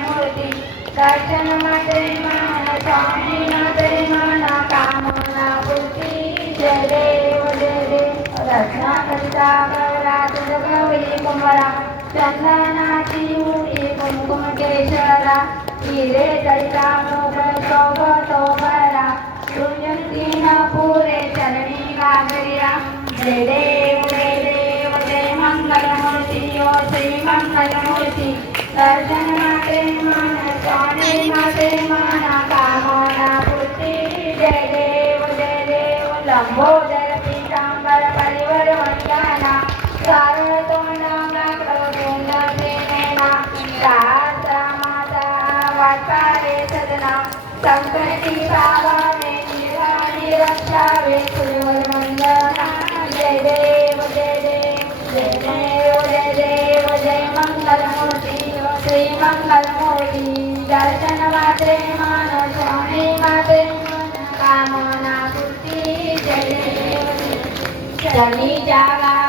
मूर्ती दर्शन मात्रे मान स्वामी मात्रे मान कामना पूर्ती जय देव रत्ना करिता गौरा तुझ गौरी कुंभरा चंदनाची मूर्ती कुंकुम केशरा हिरे करिता मुख शोभतो भरा तुझ्यंतीन पुरे चरणी गागरिया जय देव जय मंगलमूर्ती ओ श्री मंगलमूर्ती दर्शन माते मान स्वामी माते मान कामना पूर्ती जय देव लंबोदर पीतांबर परिवर वंदना सारतोंडा प्रभुंड सेनेना सहस्र माता वाटारे सदना संकटी पावाने निर्वाणी रक्षावे सुरवर वंदना जय देव जय मंगलमूर्ती श्री मंगलमूर्ती दर्शन मात्रे मान स्वामी मात्रे मान कामना पूर्ती जय देव शनी जागा